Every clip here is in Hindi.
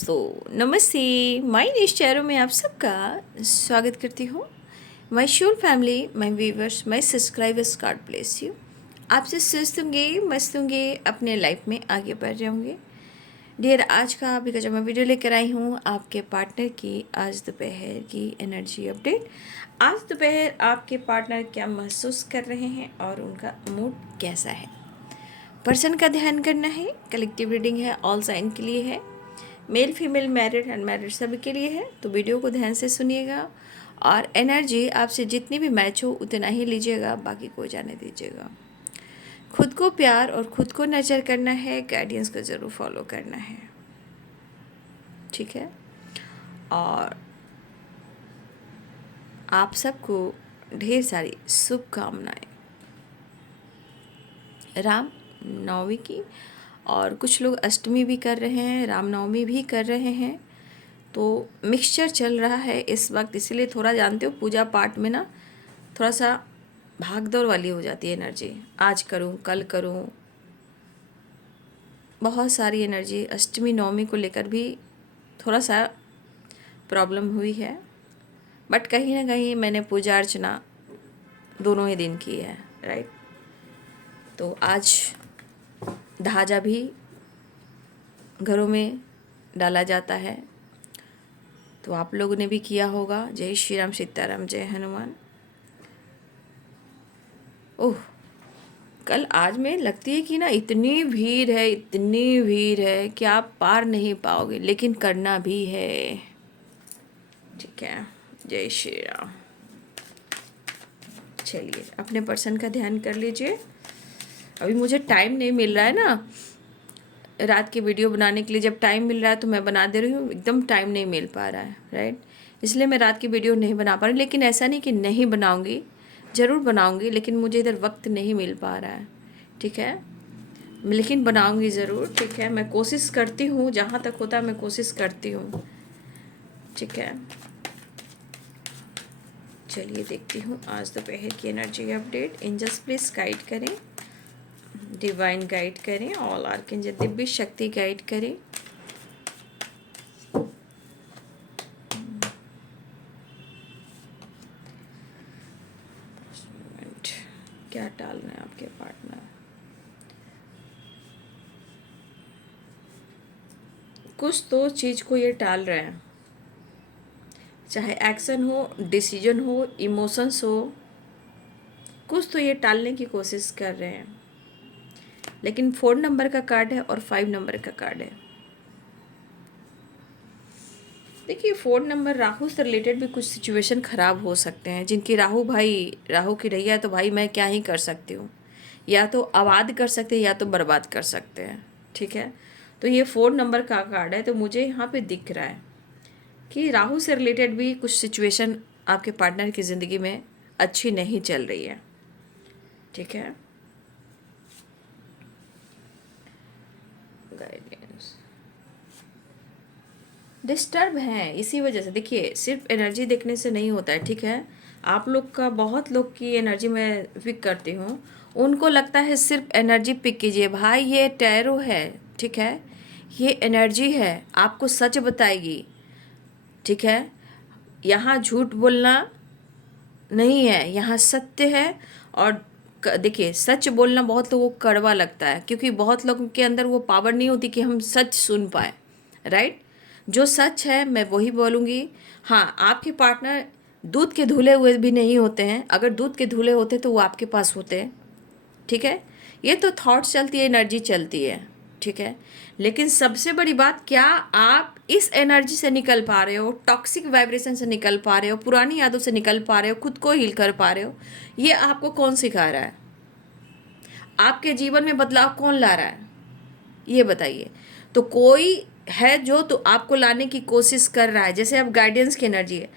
दोस्तों नमस्ते। माय नेक्स्ट चैनल में आप सबका स्वागत करती हूँ। My whole family, my viewers, my subscribers, God bless you. आपसे स्वस्थ होंगे, मस्त होंगे, अपने लाइफ में आगे बढ़ रहे होंगे। डियर, आज का अभी का जो मैं वीडियो लेकर आई हूँ आपके पार्टनर की आज दोपहर की एनर्जी अपडेट। आज दोपहर आपके पार्टनर क्या महसूस कर रहे हैं और उनका मूड कैसा है। पर्सन का ध्यान करना है। कलेक्टिव रीडिंग है, ऑल साइन के लिए है, मेल फीमेल मैरिड अनमैरिड सभी के लिए है। तो वीडियो को ध्यान से सुनिएगा और एनर्जी आपसे जितनी भी मैच हो उतना ही लीजिएगा, बाकी को जाने दीजिएगा। खुद को प्यार और खुद को नर्चर करना है, गाइडेंस को ज़रूर फॉलो करना है, ठीक है। और आप सबको ढेर सारी शुभकामनाएं राम नवमी की। और कुछ लोग अष्टमी भी कर रहे हैं, रामनवमी भी कर रहे हैं। तो मिक्सचर चल रहा है इस वक्त, इसीलिए थोड़ा जानते हो पूजा पाठ में ना थोड़ा सा भागदौड़ वाली हो जाती है एनर्जी। आज करूं, कल करूं, बहुत सारी एनर्जी। अष्टमी नवमी को लेकर भी थोड़ा सा प्रॉब्लम हुई है, बट कहीं ना कहीं मैंने पूजा अर्चना दोनों ही दिन की है, राइट। तो आज ध्वजा भी घरों में डाला जाता है, तो आप लोगों ने भी किया होगा। जय श्री राम, सीताराम, जय हनुमान। ओह, कल आज में लगती है कि ना इतनी भीड़ है, इतनी भीड़ है कि आप पार नहीं पाओगे, लेकिन करना भी है, ठीक है। जय श्री राम। चलिए अपने पर्सन का ध्यान कर लीजिए। अभी मुझे टाइम नहीं मिल रहा है ना रात की वीडियो बनाने के लिए। जब टाइम मिल रहा है तो मैं बना दे रही हूँ, एकदम टाइम नहीं मिल पा रहा है, राइट। इसलिए मैं रात की वीडियो नहीं बना पा रही, लेकिन ऐसा नहीं कि नहीं बनाऊँगी, ज़रूर बनाऊँगी, लेकिन मुझे इधर वक्त नहीं मिल पा रहा है, ठीक है। लेकिन बनाऊँगी ज़रूर, ठीक है। मैं कोशिश करती हूँ, जहाँ तक होता है मैं कोशिश करती हूँ, ठीक है। चलिए देखती हूँ आज दोपहर की energy update. Angels please guide करें, डिवाइन गाइड करें, ऑल आर्कएंजल दिव्य शक्ति गाइड करें। क्या टालना है आपके पार्टनर। कुछ तो चीज़ को ये टाल रहे हैं, चाहे एक्शन हो, डिसीजन हो, इमोशंस हो, कुछ तो ये टालने की कोशिश कर रहे हैं। लेकिन 4 नंबर का कार्ड है और 5 नंबर का कार्ड है। देखिए 4 नंबर राहु से रिलेटेड भी कुछ सिचुएशन ख़राब हो सकते हैं। जिनकी राहु भाई, राहु की रही है तो भाई मैं क्या ही कर सकती हूँ, या तो आबाद कर सकते हैं या तो बर्बाद कर सकते हैं, ठीक है। तो ये 4 नंबर का कार्ड है, तो मुझे यहाँ पे दिख रहा है कि राहु से रिलेटेड भी कुछ सिचुएशन आपके पार्टनर की ज़िंदगी में अच्छी नहीं चल रही है, ठीक है। गाइडेंस डिस्टर्ब हैं इसी वजह से। देखिए सिर्फ एनर्जी देखने से नहीं होता है, ठीक है। आप लोग का, बहुत लोग की एनर्जी मैं पिक करती हूँ, उनको लगता है सिर्फ एनर्जी पिक कीजिए। भाई ये टैरो है, ठीक है, ये एनर्जी है, आपको सच बताएगी, ठीक है। यहाँ झूठ बोलना नहीं है, यहाँ सत्य है। और देखिए सच बोलना बहुत लोगों को कड़वा लगता है, क्योंकि बहुत लोगों के अंदर वो पावर नहीं होती कि हम सच सुन पाए, राइट। जो सच है मैं वही बोलूँगी। हाँ, आपके पार्टनर दूध के धुले हुए भी नहीं होते हैं। अगर दूध के धुले होते तो वो आपके पास होते हैं, ठीक है। ये तो थॉट्स चलती है, एनर्जी चलती है, ठीक है। लेकिन सबसे बड़ी बात, क्या आप इस एनर्जी से निकल पा रहे हो, टॉक्सिक वाइब्रेशन से निकल पा रहे हो, पुरानी यादों से निकल पा रहे हो, खुद को हील कर पा रहे हो। ये आपको कौन सिखा रहा है? आपके जीवन में बदलाव कौन ला रहा है, ये बताइए। तो कोई है जो तो आपको लाने की कोशिश कर रहा है। जैसे अब गाइडेंस की एनर्जी है,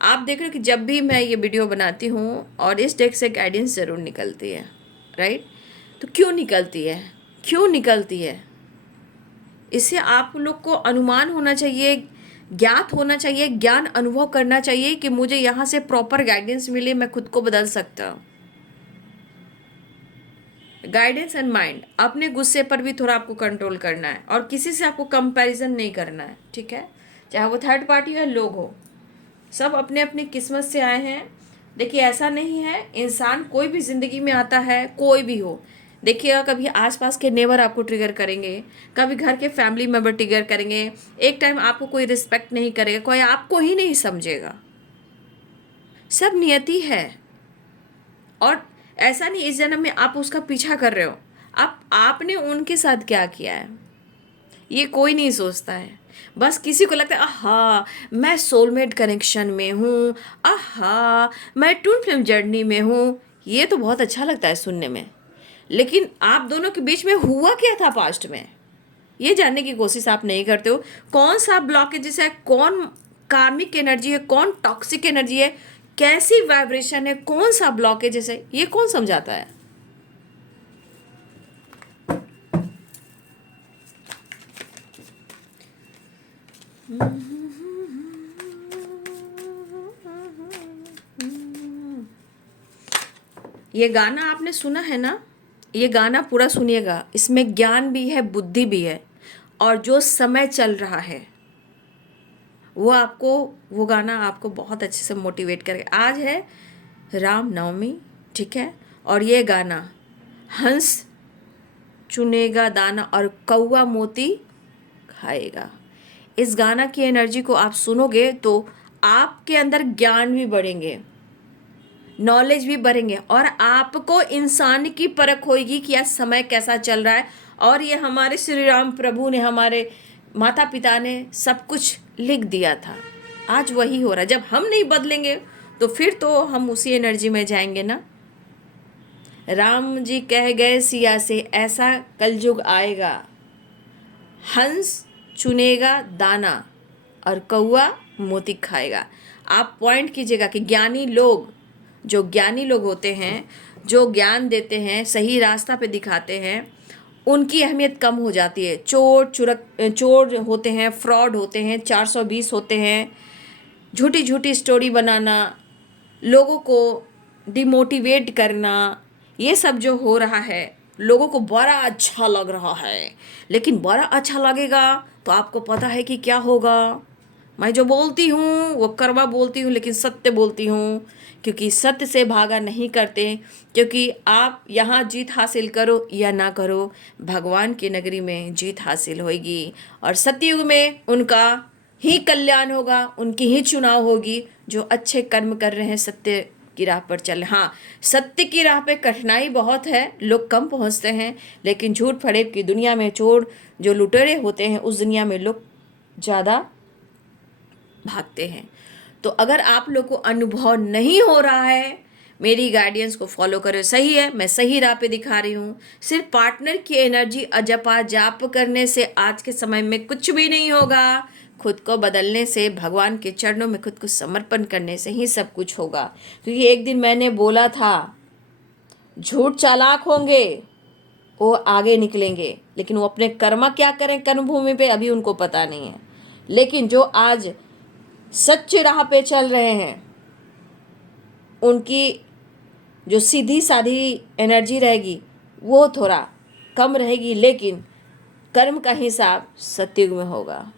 आप देख रहे हो कि जब भी मैं ये वीडियो बनाती हूँ और इस डेक से गाइडेंस ज़रूर निकलती है, राइट। तो क्यों निकलती है, क्यों निकलती है? इससे आप लोग को अनुमान होना चाहिए, ज्ञात होना चाहिए, ज्ञान अनुभव करना चाहिए कि मुझे यहाँ से प्रॉपर गाइडेंस मिले, मैं खुद को बदल सकता हूँ। गाइडेंस एंड माइंड, अपने गुस्से पर भी थोड़ा आपको कंट्रोल करना है और किसी से आपको कंपैरिजन नहीं करना है, ठीक है। चाहे वो थर्ड पार्टी या लोग हो, सब अपने अपनी किस्मत से आए हैं। देखिए ऐसा नहीं है, इंसान कोई भी ज़िंदगी में आता है, कोई भी हो, देखिएगा कभी आसपास के नेबर आपको ट्रिगर करेंगे, कभी घर के फैमिली मेम्बर ट्रिगर करेंगे, एक टाइम आपको कोई रिस्पेक्ट नहीं करेगा, कोई आपको ही नहीं समझेगा। सब नियति है। और ऐसा नहीं इस जन्म में आप उसका पीछा कर रहे हो, आपने उनके साथ क्या किया है ये कोई नहीं सोचता है। बस किसी को लगता है आहा मैं सोलमेट कनेक्शन में हूँ, आहा मैं ट्विन फ्लेम जर्नी में हूँ। ये तो बहुत अच्छा लगता है सुनने में, लेकिन आप दोनों के बीच में हुआ क्या था पास्ट में, ये जानने की कोशिश आप नहीं करते हो। कौन सा ब्लॉकेज है, कौन कार्मिक एनर्जी है, कौन टॉक्सिक एनर्जी है, कैसी वाइब्रेशन है, कौन सा ब्लॉकेज है, ये कौन समझाता है। ये गाना आपने सुना है ना, ये गाना पूरा सुनिएगा, इसमें ज्ञान भी है, बुद्धि भी है, और जो समय चल रहा है वो गाना आपको बहुत अच्छे से मोटिवेट करेगा। आज है राम नवमी, ठीक है, और ये गाना हंस चुनेगा दाना और कौवा मोती खाएगा। इस गाना की एनर्जी को आप सुनोगे तो आपके अंदर ज्ञान भी बढ़ेंगे, नॉलेज भी बढ़ेंगे, और आपको इंसान की परख होगी कि यह समय कैसा चल रहा है। और ये हमारे श्री राम प्रभु ने, हमारे माता पिता ने सब कुछ लिख दिया था, आज वही हो रहा है। जब हम नहीं बदलेंगे तो फिर तो हम उसी एनर्जी में जाएंगे ना। राम जी कह गए सिया से ऐसा कलयुग आएगा, हंस चुनेगा दाना और कौवा मोती खाएगा। आप पॉइंट कीजिएगा कि ज्ञानी लोग, जो ज्ञानी लोग होते हैं, जो ज्ञान देते हैं, सही रास्ता पे दिखाते हैं, उनकी अहमियत कम हो जाती है। चोर होते हैं, फ्रॉड होते हैं, 420 होते हैं, झूठी झूठी स्टोरी बनाना, लोगों को डिमोटिवेट करना, ये सब जो हो रहा है लोगों को बड़ा अच्छा लग रहा है। लेकिन बड़ा अच्छा लगेगा तो आपको पता है कि क्या होगा। मैं जो बोलती हूँ वो करवा बोलती हूँ, लेकिन सत्य बोलती हूँ, क्योंकि सत्य से भागा नहीं करते। क्योंकि आप यहाँ जीत हासिल करो या ना करो, भगवान की नगरी में जीत हासिल होगी, और सत्ययुग में उनका ही कल्याण होगा, उनकी ही चुनाव होगी जो अच्छे कर्म कर रहे हैं, सत्य की राह पर चल। हाँ, सत्य की राह पे कठिनाई बहुत है, लोग कम पहुंचते हैं, लेकिन झूठ फरेब की दुनिया में, चोर जो लुटेरे होते हैं उस दुनिया में लोग ज़्यादा भागते हैं। तो अगर आप लोग को अनुभव नहीं हो रहा है, मेरी गाइडेंस को फॉलो करो। सही है, मैं सही राह पे दिखा रही हूँ। सिर्फ पार्टनर की एनर्जी अजपा जाप करने से आज के समय में कुछ भी नहीं होगा। खुद को बदलने से, भगवान के चरणों में खुद को समर्पण करने से ही सब कुछ होगा। क्योंकि एक दिन मैंने बोला था, झूठ चालाक होंगे वो आगे निकलेंगे, लेकिन वो अपने कर्म क्या करें कर्म भूमि पे अभी उनको पता नहीं है। लेकिन जो आज सच्चे राह पे चल रहे हैं, उनकी जो सीधी साधी एनर्जी रहेगी वो थोड़ा कम रहेगी, लेकिन कर्म का हिसाब सतयुग में होगा,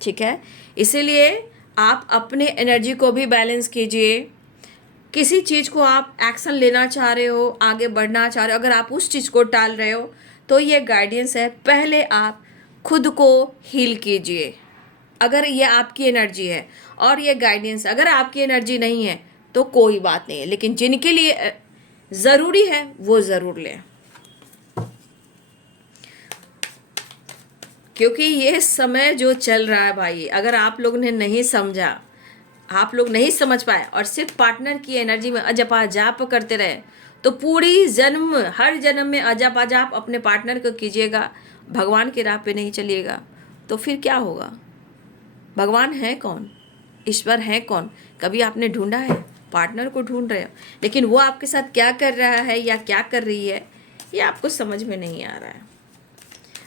ठीक है। इसीलिए आप अपने एनर्जी को भी बैलेंस कीजिए। किसी चीज़ को आप एक्शन लेना चाह रहे हो, आगे बढ़ना चाह रहे हो, अगर आप उस चीज़ को टाल रहे हो तो ये गाइडेंस है, पहले आप खुद को हील कीजिए। अगर ये आपकी एनर्जी है और ये गाइडेंस, अगर आपकी एनर्जी नहीं है तो कोई बात नहीं है, लेकिन जिनके लिए ज़रूरी है वो ज़रूर लें। क्योंकि ये समय जो चल रहा है भाई, अगर आप लोगों ने नहीं समझा, आप लोग नहीं समझ पाए और सिर्फ पार्टनर की एनर्जी में अजपा जाप करते रहे, तो पूरी जन्म, हर जन्म में अजपा जाप अपने पार्टनर को कीजिएगा, भगवान की राह पे नहीं चलिएगा, तो फिर क्या होगा। भगवान है कौन, ईश्वर है कौन, कभी आपने ढूंढा है। पार्टनर को ढूंढ रहे हो, लेकिन वो आपके साथ क्या कर रहा है या क्या कर रही है ये आपको समझ में नहीं आ रहा है।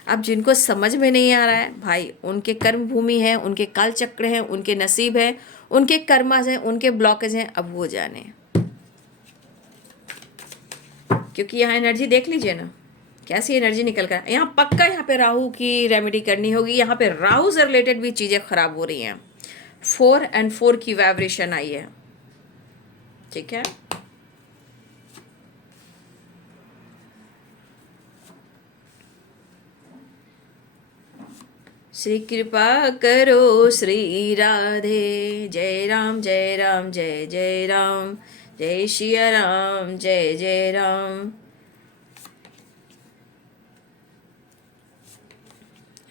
अब जिनको समझ में नहीं आ रहा है भाई, उनके कर्म भूमि है, उनके काल चक्र हैं, उनके नसीब है, उनके कर्माज हैं, उनके ब्लॉकेज हैं, अब वो जाने। क्योंकि यहाँ एनर्जी देख लीजिए ना कैसी एनर्जी निकल कर, यहाँ पक्का यहाँ पे राहु की रेमेडी करनी होगी। यहाँ पे राहु से रिलेटेड भी चीज़ें खराब हो रही हैं। 4 और 4 की वाइब्रेशन आई है, ठीक है। श्री कृपा करो श्री राधे, जय राम जय राम जय जय राम, जय सिया राम जय जय राम।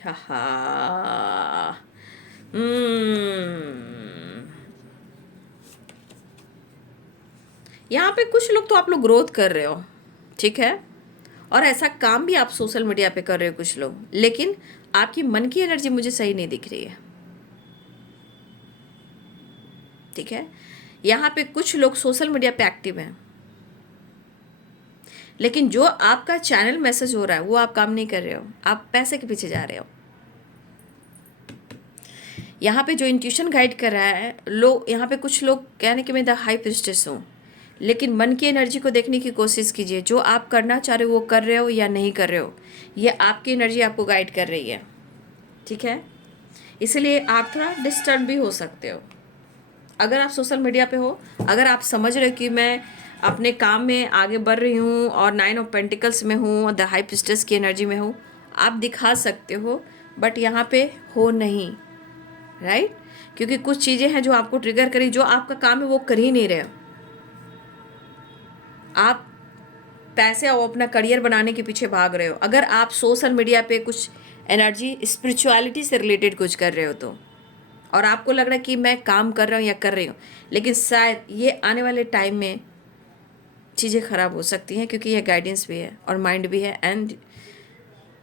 हा हा। यहाँ पे कुछ लोग तो आप लोग ग्रोथ कर रहे हो, ठीक है, और ऐसा काम भी आप सोशल मीडिया पे कर रहे हो कुछ लोग, लेकिन आपकी मन की एनर्जी मुझे सही नहीं दिख रही है, ठीक है। यहाँ पे कुछ लोग सोशल मीडिया पे एक्टिव हैं, लेकिन जो आपका चैनल मैसेज हो रहा है वो आप काम नहीं कर रहे हो, आप पैसे के पीछे जा रहे हो। यहाँ पे जो इंट्यूशन गाइड कर रहा है लोग, यहाँ पे कुछ लोग कहने कि मैं द हाई प्रिस्टेस हूँ, लेकिन मन की एनर्जी को देखने की कोशिश कीजिए। जो आप करना चाह रहे हो वो कर रहे हो या नहीं कर रहे हो, ये आपकी एनर्जी आपको गाइड कर रही है, ठीक है। इसलिए आप थोड़ा डिस्टर्ब भी हो सकते हो अगर आप सोशल मीडिया पे हो। अगर आप समझ रहे हो कि मैं अपने काम में आगे बढ़ रही हूँ और 9 ऑफ पेंटिकल्स में हूँ और द हाई प्रिस्टेस की एनर्जी में हूँ, आप दिखा सकते हो, बट यहाँ पे हो नहीं, राइट। क्योंकि कुछ चीज़ें हैं जो आपको ट्रिगर करी, जो आपका काम है वो कर ही नहीं रहे हो। आप पैसे और अपना करियर बनाने के पीछे भाग रहे हो। अगर आप सोशल मीडिया पे कुछ एनर्जी स्पिरिचुअलिटी से रिलेटेड कुछ कर रहे हो तो, और आपको लग रहा है कि मैं काम कर रहा हूँ या कर रही हूँ, लेकिन शायद ये आने वाले टाइम में चीज़ें ख़राब हो सकती हैं, क्योंकि ये गाइडेंस भी है और माइंड भी है एंड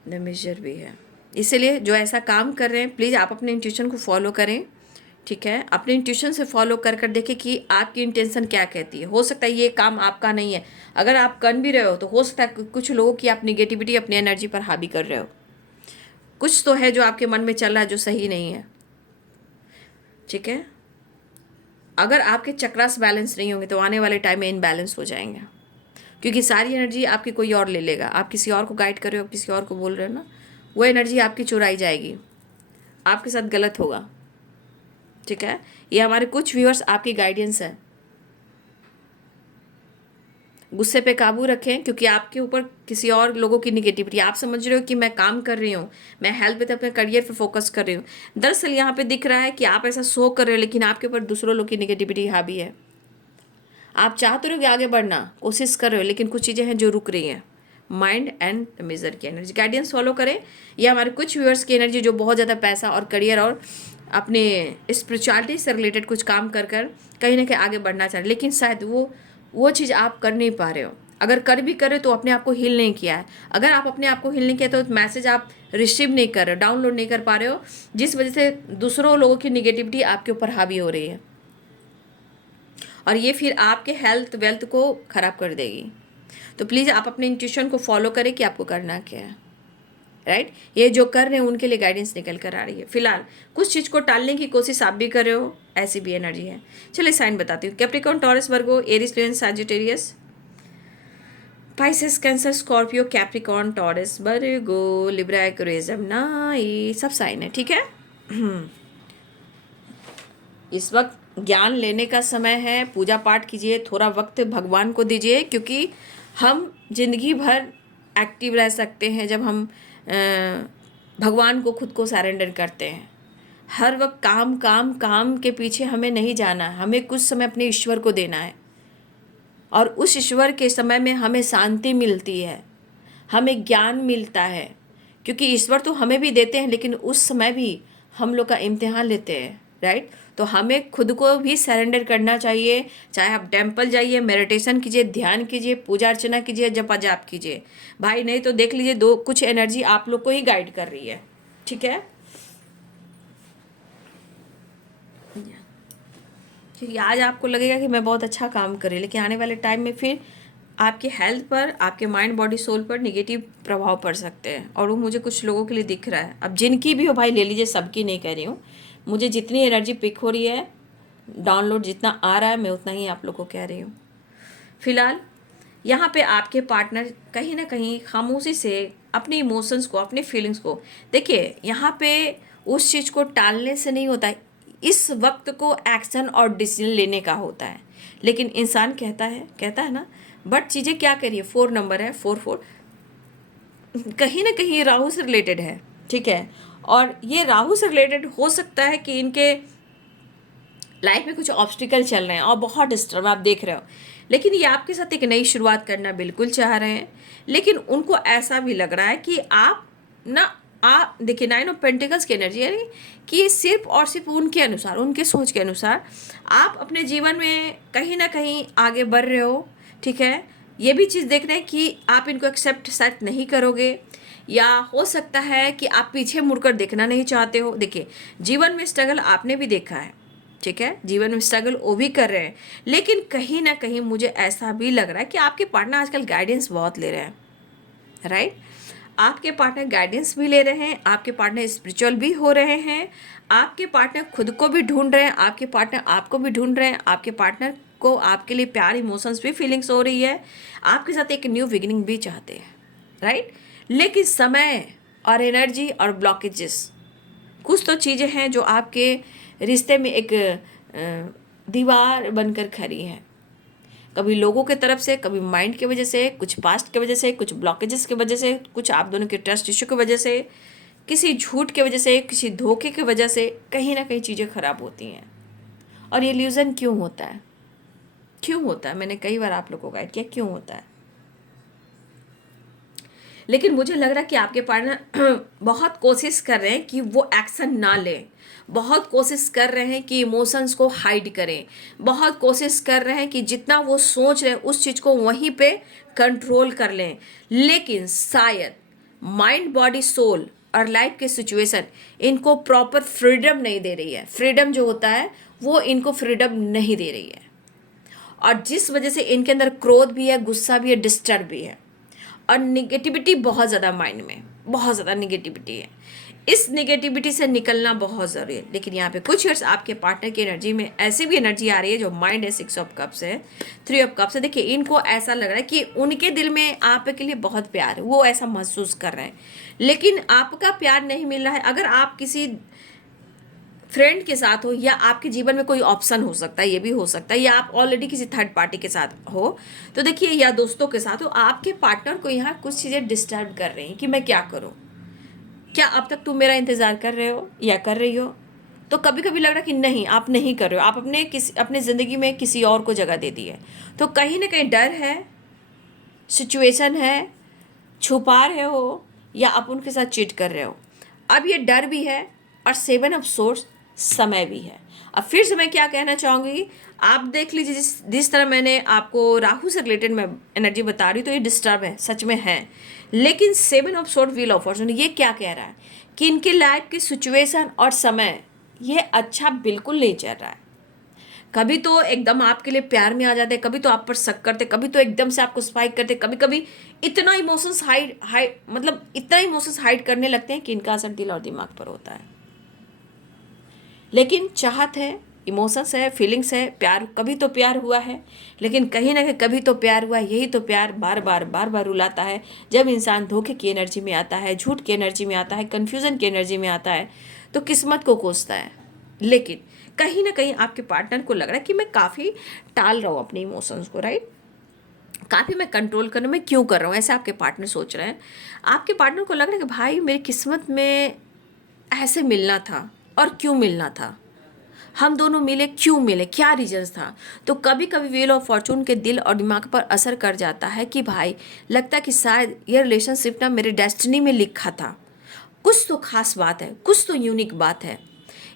द मेजर भी है। इसलिए जो ऐसा काम कर रहे हैं प्लीज़ आप अपने इंट्यूशन को फॉलो करें, ठीक है। अपने इंट्यूशन से फॉलो कर कर देखें कि आपकी इंटेंशन क्या कहती है। हो सकता है ये काम आपका नहीं है, अगर आप कर भी रहे हो तो हो सकता है कुछ लोगों की आप निगेटिविटी अपनी एनर्जी पर हावी कर रहे हो। कुछ तो है जो आपके मन में चल रहा है जो सही नहीं है, ठीक है। अगर आपके चक्रास बैलेंस नहीं होंगे तो आने वाले टाइम में इनबैलेंस हो जाएंगे, क्योंकि सारी एनर्जी आपकी कोई और ले लेगा। आप किसी और को गाइड कर रहे हो, किसी और को बोल रहे हो ना, वो एनर्जी आपकी चुराई जाएगी, आपके साथ गलत होगा, ठीक है। ये हमारे कुछ व्यूअर्स आपकी गाइडेंस है। गुस्से पे काबू रखें, क्योंकि आपके ऊपर किसी और लोगों की निगेटिविटी, आप समझ रहे हो कि मैं काम कर रही हूँ, मैं हेल्थ पे अपने करियर पे फोकस कर रही हूँ। दरअसल यहाँ पे दिख रहा है कि आप ऐसा शो कर रहे हो, लेकिन आपके ऊपर दूसरों लोगों की निगेटिविटी हावी है। आप चाहते हो कि आगे बढ़ना, कोशिश कर रहे हो, लेकिन कुछ चीज़ें हैं जो रुक रही हैं। माइंड एंड मेजर की एनर्जी गाइडेंस फॉलो करें। ये हमारे कुछ व्यूअर्स की एनर्जी जो बहुत ज़्यादा पैसा और करियर और अपने स्पिरिचुअलिटी से रिलेटेड कुछ काम कर कर कहीं ना कहीं आगे बढ़ना चाह रहे, लेकिन शायद वो चीज़ आप कर नहीं पा रहे हो। अगर कर भी कर रहे हो तो अपने आप को हील नहीं किया है। अगर आप अपने आप को हील नहीं किया तो मैसेज आप रिसीव नहीं कर रहे हो, डाउनलोड नहीं कर पा रहे हो, जिस वजह से दूसरों लोगों की निगेटिविटी आपके ऊपर हावी हो रही है, और ये फिर आपके हेल्थ वेल्थ को ख़राब कर देगी। तो प्लीज़ आप अपने इंट्यूशन को फॉलो करें कि आपको करना क्या है, राइट। ये जो कर रहे हैं उनके लिए गाइडेंस निकल कर आ रही है। फिलहाल कुछ चीज़ को टालने की कोशिश आप भी कर रहे हो, ऐसी भी एनर्जी है। चलिए साइन बताती हूँ। Capricorn, Taurus, Virgo, Aries, Leo, Sagittarius, Pisces, Cancer, Scorpio, Capricorn, Taurus, Virgo, Libra, Aquarius, ना ये सब साइन है, ठीक है। इस वक्त ज्ञान लेने का समय है, पूजा पाठ कीजिए, थोड़ा वक्त भगवान को दीजिए, क्योंकि हम जिंदगी भर एक्टिव रह सकते हैं जब हम भगवान को खुद को सरेंडर करते हैं। हर वक्त काम काम काम के पीछे हमें नहीं जाना है, हमें कुछ समय अपने ईश्वर को देना है, और उस ईश्वर के समय में हमें शांति मिलती है, हमें ज्ञान मिलता है, क्योंकि ईश्वर तो हमें भी देते हैं लेकिन उस समय भी हम लोग का इम्तिहान लेते हैं, राइट। तो हमें खुद को भी सरेंडर करना चाहिए। चाहे आप टेम्पल जाइए, मेडिटेशन कीजिए, ध्यान कीजिए, पूजा अर्चना कीजिए, जप जाप कीजिए भाई, नहीं तो देख लीजिए दो कुछ एनर्जी आप लोग को ही गाइड कर रही है, ठीक है। क्योंकि आज आपको लगेगा कि मैं बहुत अच्छा काम कर रही, लेकिन आने वाले टाइम में फिर आपके हेल्थ पर, आपके माइंड बॉडी सोल पर निगेटिव प्रभाव पड़ सकते हैं, और वो मुझे कुछ लोगों के लिए दिख रहा है। अब जिनकी भी हो भाई ले लीजिए, सबकी नहीं कह रही हूँ, मुझे जितनी एनर्जी पिक हो रही है, डाउनलोड जितना आ रहा है, मैं उतना ही आप लोग को कह रही हूँ। फिलहाल यहाँ पे आपके पार्टनर कहीं ना कहीं खामोशी से अपने इमोशंस को, अपने फीलिंग्स को, देखिए यहाँ पे उस चीज़ को टालने से नहीं होता है, इस वक्त को एक्शन और डिसीजन लेने का होता है। लेकिन इंसान कहता है ना, बट चीज़ें क्या करिए, 4 नंबर है, 4 4 कहीं ना कहीं राहु से रिलेटेड है, ठीक है। और ये राहु से रिलेटेड हो सकता है कि इनके लाइफ में कुछ ऑब्स्टिकल चल रहे हैं और बहुत डिस्टर्ब आप देख रहे हो, लेकिन ये आपके साथ एक नई शुरुआत करना बिल्कुल चाह रहे हैं। लेकिन उनको ऐसा भी लग रहा है कि आप देखिए 9 ऑफ पेंटिकल्स की एनर्जी यानी कि सिर्फ और सिर्फ उनके अनुसार, उनके सोच के अनुसार आप अपने जीवन में कहीं ना कहीं आगे बढ़ रहे हो, ठीक है। ये भी चीज़ देखना है कि आप इनको एक्सेप्ट शायद नहीं करोगे, या हो सकता है कि आप पीछे मुड़कर देखना नहीं चाहते हो। देखिए जीवन में स्ट्रगल आपने भी देखा है, ठीक है, जीवन में स्ट्रगल वो भी कर रहे हैं, लेकिन कहीं ना कहीं मुझे ऐसा भी लग रहा है कि आपके पार्टनर आजकल गाइडेंस बहुत ले रहे हैं, राइट। आपके पार्टनर गाइडेंस भी ले रहे हैं, आपके पार्टनर स्पिरिचुअल भी हो रहे हैं, आपके पार्टनर खुद को भी ढूंढ रहे हैं, आपके पार्टनर आपको भी ढूंढ रहे हैं, आपके पार्टनर को आपके लिए प्यार, इमोशंस भी फीलिंग्स हो रही है, आपके साथ एक न्यू बिगिनिंग भी चाहते हैं, राइट। लेकिन समय और एनर्जी और ब्लॉकेजेस, कुछ तो चीज़ें हैं जो आपके रिश्ते में एक दीवार बनकर खड़ी हैं, कभी लोगों के तरफ से, कभी माइंड की वजह से, कुछ पास्ट की वजह से, कुछ ब्लॉकेजेस की वजह से, कुछ आप दोनों के ट्रस्ट इशू की वजह से, किसी झूठ की वजह से, किसी धोखे की वजह से कहीं ना कहीं चीज़ें खराब होती हैं। और ये इल्यूजन क्यों होता है, क्यों होता है, मैंने कई बार आप लोगों को गाइड किया क्यों होता है। लेकिन मुझे लग रहा है कि आपके पार्टनर बहुत कोशिश कर रहे हैं कि वो एक्शन ना ले, बहुत कोशिश कर रहे हैं कि इमोशंस को हाइड करें, बहुत कोशिश कर रहे हैं कि जितना वो सोच रहे हैं उस चीज़ को वहीं पे कंट्रोल कर लें। लेकिन शायद माइंड, बॉडी, सोल और लाइफ के सिचुएशन इनको प्रॉपर फ्रीडम नहीं दे रही है। फ्रीडम जो होता है वो इनको फ्रीडम नहीं दे रही है, और जिस वजह से इनके अंदर क्रोध भी है, गुस्सा भी है, डिस्टर्ब भी है, और निगेटिविटी बहुत ज़्यादा माइंड में, बहुत ज़्यादा निगेटिविटी है। इस निगेटिविटी से निकलना बहुत ज़रूरी है। लेकिन यहाँ पे कुछ ईयर्स आपके पार्टनर की एनर्जी में ऐसी भी एनर्जी आ रही है जो माइंड है, 6 ऑफ कप्स है, 3 ऑफ कप्स है। देखिए इनको ऐसा लग रहा है कि उनके दिल में आपके लिए बहुत प्यार है, वो ऐसा महसूस कर रहे हैं, लेकिन आपका प्यार नहीं मिल रहा है। अगर आप किसी फ्रेंड के साथ हो, या आपके जीवन में कोई ऑप्शन हो सकता है, ये भी हो सकता है, या आप ऑलरेडी किसी थर्ड पार्टी के साथ हो, तो देखिए, या दोस्तों के साथ हो, आपके पार्टनर को यहाँ कुछ चीज़ें डिस्टर्ब कर रही हैं कि मैं क्या करूँ, क्या अब तक तुम मेरा इंतज़ार कर रहे हो या कर रही हो। तो कभी कभी लग रहा है कि नहीं, आप नहीं कर रहे हो, आप अपने ज़िंदगी में किसी और को जगह दे दी है। तो कहीं ना कहीं डर है, सिचुएशन है, छुपा रहे हो, या आप उनके साथ चीट कर रहे हो। अब ये डर भी है और 7 ऑफ सोर्स समय भी है। अब फिर से मैं क्या कहना चाहूँगी, आप देख लीजिए, जिस तरह मैंने आपको राहु से रिलेटेड मैं एनर्जी बता रही हूँ, तो ये डिस्टर्ब है, सच में है। लेकिन 7 of sword, wheel of Fortune, ये क्या कह रहा है कि इनके लाइफ की सिचुएशन और समय ये अच्छा बिल्कुल नहीं चल रहा है। कभी तो एकदम आपके लिए प्यार में आ जाते, कभी तो आप पर शक करते, कभी तो एकदम से आपको स्पाइक करते, कभी कभी इतना इमोशंस इतना इमोशंस हाइड करने लगते हैं कि इनका असर दिल और दिमाग पर होता है। लेकिन चाहत है, इमोशंस है, फीलिंग्स है, प्यार, कभी तो प्यार हुआ है, लेकिन कहीं ना कहीं कभी तो प्यार हुआ। यही तो प्यार बार बार रुलाता है। जब इंसान धोखे की एनर्जी में आता है, झूठ की एनर्जी में आता है, कन्फ्यूज़न की एनर्जी में आता है, तो किस्मत को कोसता है। लेकिन कहीं ना कहीं आपके पार्टनर को लग रहा है कि मैं काफ़ी टाल रहा हूँ अपने इमोशंस को, राइट, काफ़ी मैं कंट्रोल कर रहा हूँ, मैं क्यों कर रहा हूँ, ऐसे आपके पार्टनर सोच रहे हैं। आपके पार्टनर को लग रहा है कि भाई मेरी किस्मत में ऐसे मिलना था, और क्यों मिलना था, हम दोनों मिले, क्यों मिले, क्या रीजंस था। तो कभी कभी व्हील ऑफ फॉर्चून के दिल और दिमाग पर असर कर जाता है कि भाई लगता है कि शायद ये रिलेशनशिप ना मेरे डेस्टिनी में लिखा था, कुछ तो खास बात है, कुछ तो यूनिक बात है।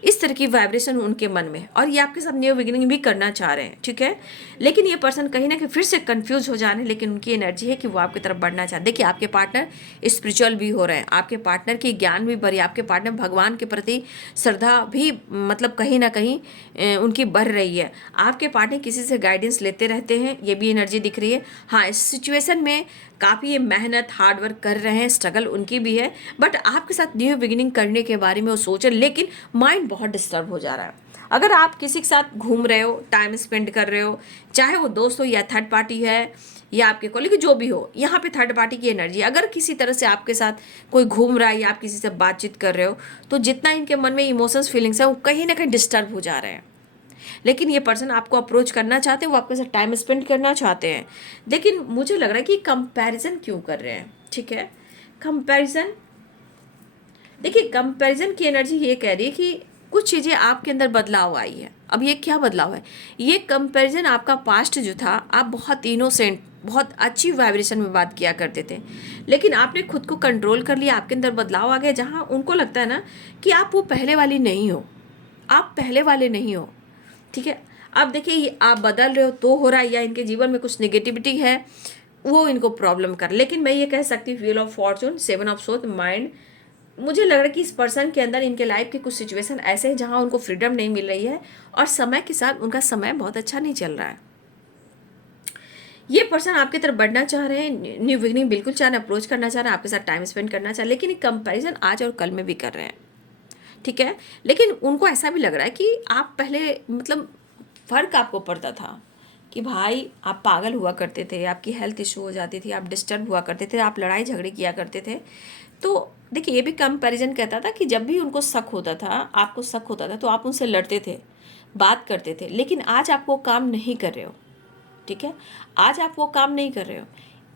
इस तरह की वाइब्रेशन उनके मन में, और ये आपके साथ न्यू बिगिनिंग भी करना चाह रहे हैं, ठीक है। लेकिन ये पर्सन कहीं ना कहीं फिर से कंफ्यूज हो जा रहे हैं, लेकिन उनकी एनर्जी है कि वो आपकी तरफ बढ़ना चाहते हैं। देखिए आपके पार्टनर स्पिरिचुअल भी हो रहे हैं, आपके पार्टनर की ज्ञान भी बढ़ी, आपके पार्टनर भगवान के प्रति श्रद्धा भी मतलब कहीं ना कहीं उनकी बढ़ रही है। आपके पार्टनर किसी से गाइडेंस लेते रहते हैं, ये भी एनर्जी दिख रही है। हाँ, इस सिचुएशन में काफ़ी ये मेहनत, हार्डवर्क कर रहे हैं, स्ट्रगल उनकी भी है, बट आपके साथ न्यू बिगिनिंग करने के बारे में वो सोच रहे, लेकिन माइंड बहुत डिस्टर्ब हो जा रहा है। अगर आप किसी के साथ घूम रहे हो, टाइम स्पेंड कर रहे हो, चाहे वो दोस्त हो या थर्ड पार्टी है, या आपके कॉलीग, जो भी हो, यहाँ पे थर्ड पार्टी की एनर्जी, अगर किसी तरह से आपके साथ कोई घूम रहा है या आप किसी से बातचीत कर रहे हो, तो जितना इनके मन में इमोशंस फीलिंग्स है वो कहीं ना कहीं डिस्टर्ब हो जा रहे हैं। लेकिन ये पर्सन आपको अप्रोच करना चाहते हैं, वो आपके साथ टाइम स्पेंड करना चाहते हैं, लेकिन मुझे लग रहा है कि कंपैरिजन क्यों कर रहे हैं। ठीक है, कंपैरिजन, देखिए कंपैरिजन की एनर्जी ये कह रही है कि कुछ चीज़ें आपके अंदर बदलाव आई है। अब ये क्या बदलाव है? ये कंपैरिजन आपका पास्ट जो था, आप बहुत इनोसेंट, बहुत अच्छी वाइब्रेशन में बात किया करते थे, लेकिन आपने खुद को कंट्रोल कर लिया, आपके अंदर बदलाव आ गया, जहाँ उनको लगता है ना कि आप वो पहले वाली नहीं हो, आप पहले वाले नहीं हो। ठीक है, अब देखिए ये आप बदल रहे हो तो हो रहा है, या इनके जीवन में कुछ नेगेटिविटी है वो इनको प्रॉब्लम कर, लेकिन मैं ये कह सकती हूँ wheel of Fortune, seven of sword, mind, मुझे लग रहा है कि इस पर्सन के अंदर, इनके लाइफ के कुछ सिचुएशन ऐसे हैं जहाँ उनको फ्रीडम नहीं मिल रही है, और समय के साथ उनका समय बहुत अच्छा नहीं चल रहा है। ये पर्सन आपकी तरफ बढ़ना चाह रहे हैं, न्यू बिगनिंग बिल्कुल चाह रहे हैं, अप्रोच करना चाह रहे हैं, आपके साथ टाइम स्पेंड करना चाह रहे हैं, लेकिन एक कंपैरिजन आज और कल में भी कर रहे हैं। ठीक है, लेकिन उनको ऐसा भी लग रहा है कि आप पहले, मतलब फ़र्क आपको पड़ता था कि भाई आप पागल हुआ करते थे, आपकी हेल्थ इशू हो जाती थी, आप डिस्टर्ब हुआ करते थे, आप लड़ाई झगड़े किया करते थे। तो देखिए ये भी कंपैरिजन कहता था कि जब भी उनको शक होता था, आपको शक होता था, तो आप उनसे लड़ते थे, बात करते थे, लेकिन आज आप वो काम नहीं कर रहे हो। ठीक है, आज आप वो काम नहीं कर रहे हो,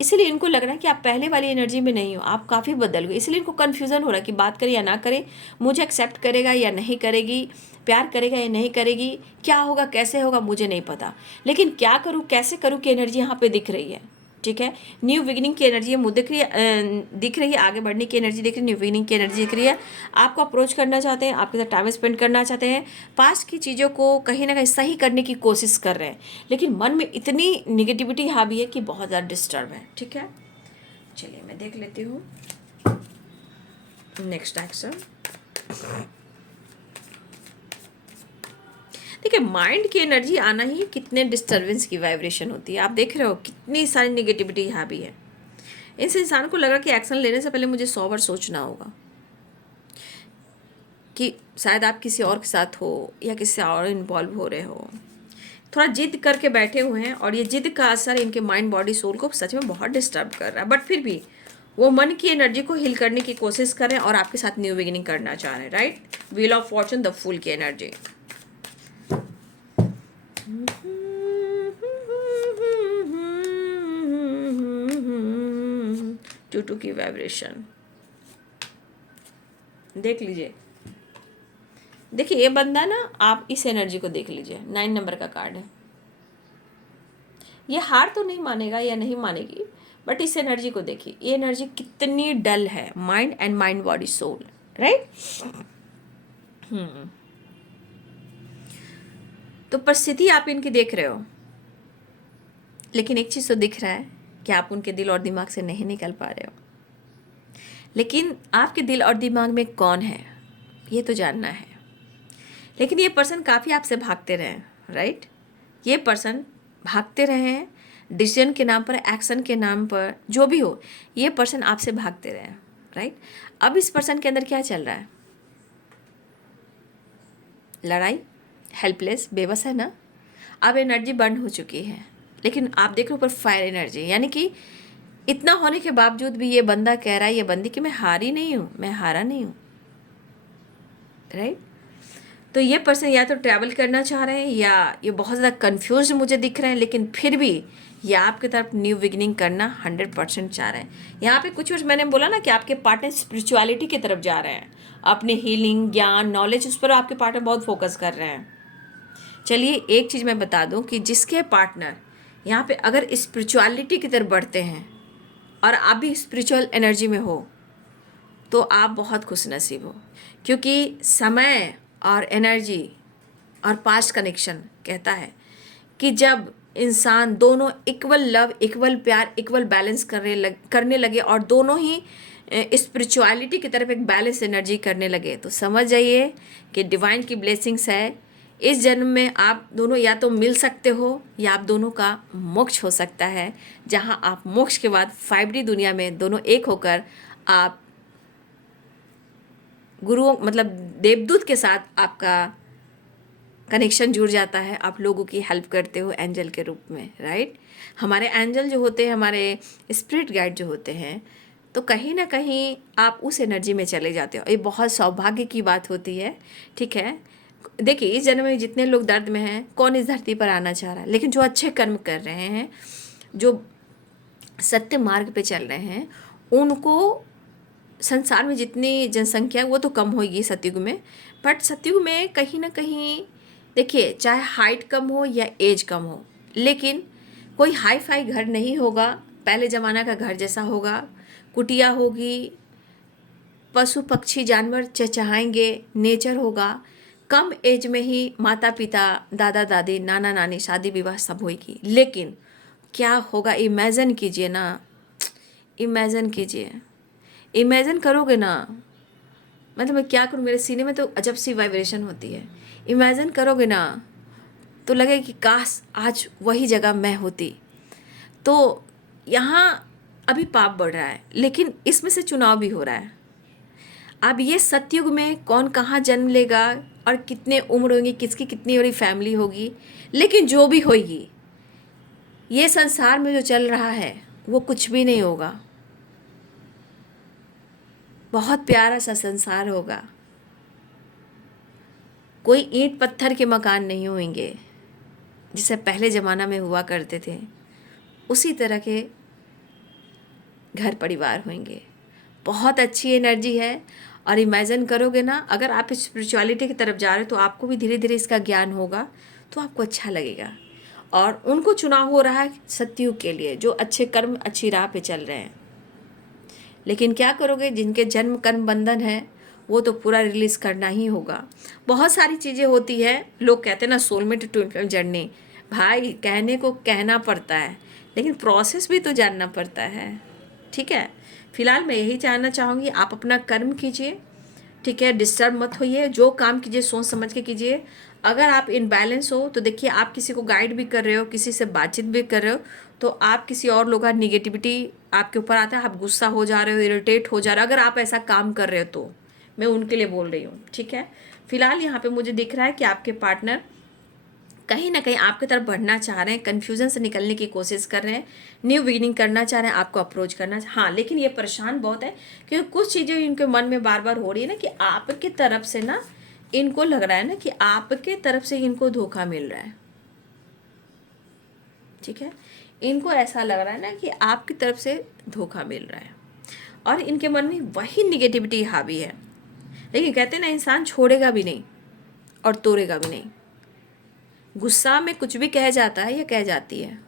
इसलिए इनको लग रहा है कि आप पहले वाली एनर्जी में नहीं हो, आप काफ़ी बदल गए, इसलिए इनको कन्फ्यूज़न हो रहा है कि बात करे या ना करे, मुझे एक्सेप्ट करेगा या नहीं करेगी, प्यार करेगा या नहीं करेगी, क्या होगा कैसे होगा मुझे नहीं पता, लेकिन क्या करूँ कैसे करूँ की एनर्जी यहाँ पे दिख रही है। ठीक है, न्यू बिगिनिंग की एनर्जी है, मुझे दिख रही है, आगे बढ़ने की एनर्जी दिख रही है, न्यू बिगिनिंग की एनर्जी दिख रही है, आपको अप्रोच करना चाहते हैं, आपके साथ टाइम स्पेंड करना चाहते हैं, पास्ट की चीज़ों को कहीं ना कहीं सही करने की कोशिश कर रहे हैं, लेकिन मन में इतनी निगेटिविटी हावी है कि बहुत ज़्यादा डिस्टर्ब है। ठीक है, चलिए मैं देख लेती हूँ नेक्स्ट एक्शन। देखिए माइंड की एनर्जी आना ही कितने डिस्टर्बेंस की वाइब्रेशन होती है, आप देख रहे हो कितनी सारी निगेटिविटी हावी है। इस इंसान को लगा कि एक्शन लेने से पहले मुझे 100 बार सोचना होगा, कि शायद आप किसी और के साथ हो या किसी और इन्वॉल्व हो रहे हो, थोड़ा जिद करके बैठे हुए हैं, और ये जिद का असर इनके माइंड बॉडी सोल को सच में बहुत डिस्टर्ब कर रहा है, बट फिर भी वो मन की एनर्जी को हिल करने की कोशिश कर रहे हैं और आपके साथ न्यू बिगिनिंग करना चाह रहे हैं। Right, wheel of fortune, the fool की एनर्जी, टू की वाइब्रेशन देख लीजिए। देखिए ये बंदा ना, आप इस एनर्जी को देख लीजिए, 9 नंबर का कार्ड है, ये हार तो नहीं मानेगा या नहीं मानेगी, बट इस एनर्जी को देखिए, ये एनर्जी कितनी डल है, mind and mind body soul. Right, तो परिस्थिति आप इनकी देख रहे हो, लेकिन एक चीज़ तो दिख रहा है कि आप उनके दिल और दिमाग से नहीं निकल पा रहे हो, लेकिन आपके दिल और दिमाग में कौन है ये तो जानना है। लेकिन ये पर्सन काफ़ी आपसे भागते रहे। राइट, ये पर्सन भागते रहे हैं, डिसीजन के नाम पर, एक्शन के नाम पर, जो भी हो, ये पर्सन आपसे भागते रहे। राइट, अब इस पर्सन के अंदर क्या चल रहा है? लड़ाई, हेल्पलेस, बेबस है ना। अब एनर्जी बंद हो चुकी है, लेकिन आप देख रहे हो ऊपर फायर एनर्जी, यानी कि इतना होने के बावजूद भी ये बंदा कह रहा है, ये बंदी, कि मैं हारी नहीं हूँ, मैं हारा नहीं हूँ। राइट, तो ये पर्सन या तो ट्रैवल करना चाह रहे हैं, या ये बहुत ज़्यादा कंफ्यूज मुझे दिख रहे हैं, लेकिन फिर भी ये आपकी तरफ न्यू बिगिनिंग करना 100% चाह रहे हैं। यहाँ पे कुछ मैंने बोला ना कि आपके पार्टनर स्पिरिचुअलिटी की तरफ जा रहे हैं, अपने हीलिंग, ज्ञान, नॉलेज, उस पर आपके पार्टनर बहुत फोकस कर रहे हैं। चलिए एक चीज़ मैं बता दूं कि जिसके पार्टनर यहाँ पे अगर स्पिरिचुअलिटी की तरफ बढ़ते हैं और आप भी स्पिरिचुअल एनर्जी में हो, तो आप बहुत खुशनसीब हो, क्योंकि समय और एनर्जी और पास्ट कनेक्शन कहता है कि जब इंसान दोनों इक्वल लव, इक्वल प्यार, इक्वल बैलेंस करने लगे और दोनों ही स्पिरिचुअलिटी की तरफ एक बैलेंस एनर्जी करने लगे, तो समझ जाइए कि डिवाइन की ब्लेसिंग्स है। इस जन्म में आप दोनों या तो मिल सकते हो, या आप दोनों का मोक्ष हो सकता है, जहां आप मोक्ष के बाद 5D दुनिया में दोनों एक होकर आप गुरुओं, मतलब देवदूत के साथ आपका कनेक्शन जुड़ जाता है, आप लोगों की हेल्प करते हो एंजल के रूप में, राइट। हमारे एंजल जो होते हैं, हमारे स्पिरिट गाइड जो होते हैं, तो कहीं ना कहीं आप उस एनर्जी में चले जाते हो। ये बहुत सौभाग्य की बात होती है, ठीक है। देखिए, इस जन्म में जितने लोग दर्द में हैं, कौन इस धरती पर आना चाह रहा है, लेकिन जो अच्छे कर्म कर रहे हैं, जो सत्य मार्ग पे चल रहे हैं, उनको संसार में जितनी जनसंख्या है वो तो कम होगी सतयुग में, बट सतयुग में कहीं ना कहीं देखिए, चाहे हाइट कम हो या एज कम हो, लेकिन कोई हाई फाई घर नहीं होगा, पहले ज़माना का घर जैसा होगा, कुटिया होगी, पशु पक्षी जानवर चहचहाएंगे, नेचर होगा। कम एज में ही माता पिता, दादा दादी, नाना नानी, शादी विवाह सब होगी। लेकिन क्या होगा, इमेजिन कीजिए ना, इमेजिन कीजिए, इमेजिन करोगे ना, मतलब मैं क्या करूँ, मेरे सीने में तो अजब सी वाइब्रेशन होती है। इमेजिन करोगे ना तो लगे कि काश आज वही जगह मैं होती। तो यहाँ अभी पाप बढ़ रहा है, लेकिन इसमें से चुनाव भी हो रहा है। अब ये सतयुग में कौन कहाँ जन्म लेगा और कितने उम्र होंगी, किसकी कितनी बड़ी फैमिली होगी, लेकिन जो भी होगी, ये संसार में जो चल रहा है वो कुछ भी नहीं होगा। बहुत प्यारा सा संसार होगा, कोई ईंट पत्थर के मकान नहीं होंगे जिसे पहले ज़माना में हुआ करते थे, उसी तरह के घर परिवार होंगे। बहुत अच्छी एनर्जी है। और इमेजिन करोगे ना, अगर आप स्पिरिचुअलिटी की तरफ जा रहे हो तो आपको भी धीरे धीरे इसका ज्ञान होगा, तो आपको अच्छा लगेगा। और उनको चुनाव हो रहा है सतयुग के लिए, जो अच्छे कर्म अच्छी राह पे चल रहे हैं। लेकिन क्या करोगे, जिनके जन्म कर्म बंधन है वो तो पूरा रिलीज़ करना ही होगा। बहुत सारी चीज़ें होती है, लोग कहते हैं ना सोलमेट ट्विन जर्नी, भाई कहने को कहना पड़ता है, लेकिन प्रोसेस भी तो जानना पड़ता है, ठीक है। फिलहाल मैं यही जानना चाहूँगी, आप अपना कर्म कीजिए, ठीक है, डिस्टर्ब मत होइए, जो काम कीजिए सोच समझ के कीजिए। अगर आप इनबैलेंस हो तो देखिए, आप किसी को गाइड भी कर रहे हो, किसी से बातचीत भी कर रहे हो, तो आप किसी और लोग का निगेटिविटी आपके ऊपर आता है, आप गुस्सा हो जा रहे हो, इरिटेट हो जा रहे हो, अगर आप ऐसा काम कर रहे हो तो मैं उनके लिए बोल रही हूँ, ठीक है। फिलहाल यहाँ पे मुझे दिख रहा है कि आपके पार्टनर कहीं ना कहीं आपकी तरफ बढ़ना चाह रहे हैं, कन्फ्यूजन से निकलने की कोशिश कर रहे हैं, न्यू बिगिनिंग करना चाह रहे हैं, आपको अप्रोच करना हाँ, लेकिन ये परेशान बहुत है, क्योंकि कुछ चीज़ें इनके मन में बार बार हो रही है ना, कि आपकी तरफ से ना इनको लग रहा है ना कि आपके तरफ से इनको धोखा मिल रहा है, ठीक है। इनको ऐसा लग रहा है ना कि आपकी तरफ से धोखा मिल रहा है, और इनके मन में वही निगेटिविटी हावी है। लेकिन कहते हैं ना, इंसान छोड़ेगा भी नहीं और तोड़ेगा भी नहीं। गुस्सा में कुछ भी कह जाता है या कह जाती है,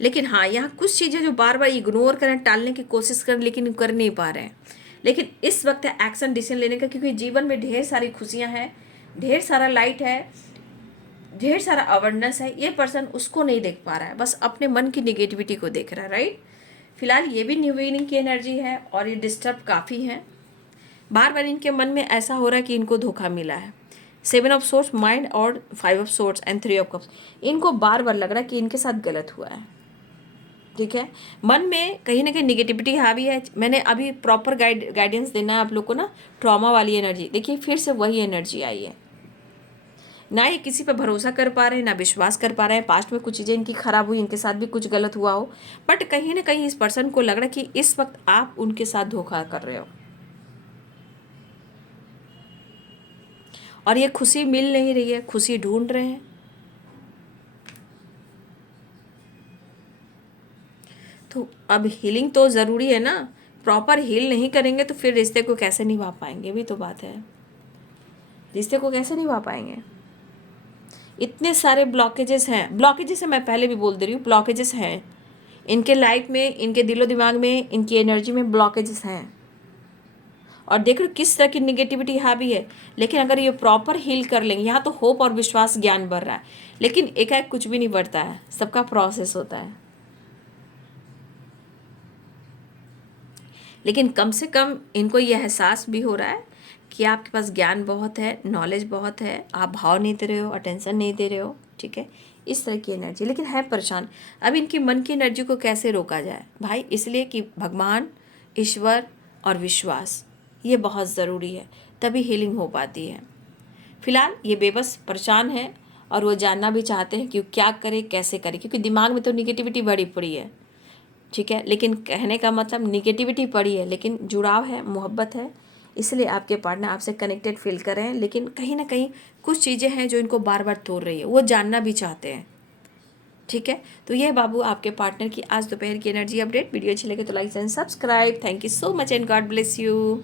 लेकिन हाँ, यहाँ कुछ चीज़ें जो बार बार इग्नोर करें, टालने की कोशिश करें, लेकिन कर नहीं पा रहे हैं। लेकिन इस वक्त है एक्शन डिसीजन लेने का, क्योंकि जीवन में ढेर सारी खुशियाँ हैं, ढेर सारा लाइट है, ढेर सारा अवेयरनेस है। ये पर्सन उसको नहीं देख पा रहा है, बस अपने मन की निगेटिविटी को देख रहा है, राइट। फिलहाल ये भी न्यू बिगिनिंग की एनर्जी है, और ये डिस्टर्ब काफ़ी है। बार बार इनके मन में ऐसा हो रहा है कि इनको धोखा मिला है। 7 ऑफ सोर्स माइंड और 5 of source and 3 of cups, इनको बार बार लग रहा है कि इनके साथ गलत हुआ है, ठीक है। मन में कहीं ना कहीं निगेटिविटी हावी है। मैंने अभी प्रॉपर गाइडेंस देना है आप लोग को ना, ट्रॉमा वाली एनर्जी देखिए, फिर से वही एनर्जी आई है। ना ये किसी पे भरोसा कर पा रहे हैं, ना विश्वास कर पा रहे हैं। पास्ट में कुछ चीज़ें इनकी खराब हुई, इनके साथ भी कुछ गलत हुआ हो, बट कहीं ना कहीं इस पर्सन को लग रहा है कि इस वक्त आप उनके साथ धोखा कर रहे हो, और ये खुशी मिल नहीं रही है, खुशी ढूंढ रहे हैं। तो अब हीलिंग तो ज़रूरी है ना, प्रॉपर हील नहीं करेंगे तो फिर रिश्ते को कैसे निभा पाएंगे, भी तो बात है। रिश्ते को कैसे निभा पाएंगे, इतने सारे ब्लॉकेजेस हैं। ब्लॉकेजेस है, मैं पहले भी बोल दे रही हूँ, ब्लॉकेजेस हैं इनके लाइफ में, इनके दिलो दिमाग में, इनकी एनर्जी में ब्लॉकेजेस हैं। और देख लो किस तरह की निगेटिविटी हावी है। लेकिन अगर ये प्रॉपर हील कर लेंगे, यहाँ तो होप और विश्वास ज्ञान बढ़ रहा है, लेकिन एकाएक कुछ भी नहीं बढ़ता है, सबका प्रोसेस होता है। लेकिन कम से कम इनको ये एहसास भी हो रहा है कि आपके पास ज्ञान बहुत है, नॉलेज बहुत है, आप भाव नहीं दे रहे हो, अटेंशन नहीं दे रहे हो, ठीक है, इस तरह की एनर्जी। लेकिन है परेशान। अब इनकी मन की एनर्जी को कैसे रोका जाए भाई, इसलिए कि भगवान, ईश्वर और विश्वास ये बहुत ज़रूरी है, तभी हीलिंग हो पाती है। फ़िलहाल ये बेबस परेशान है और वो जानना भी चाहते हैं कि क्या करें कैसे करें, क्योंकि दिमाग में तो निगेटिविटी भरी पड़ी है, ठीक है। लेकिन कहने का मतलब निगेटिविटी पड़ी है लेकिन जुड़ाव है, मोहब्बत है, इसलिए आपके पार्टनर आपसे कनेक्टेड फील कर रहे हैं। लेकिन कहीं ना कहीं कुछ चीज़ें हैं जो इनको बार बार तोड़ रही है, वो जानना भी चाहते हैं, ठीक है। तो ये बाबू आपके पार्टनर की आज दोपहर की एनर्जी अपडेट। वीडियो अच्छी लगे तो like and subscribe. Thank you so much and God bless you.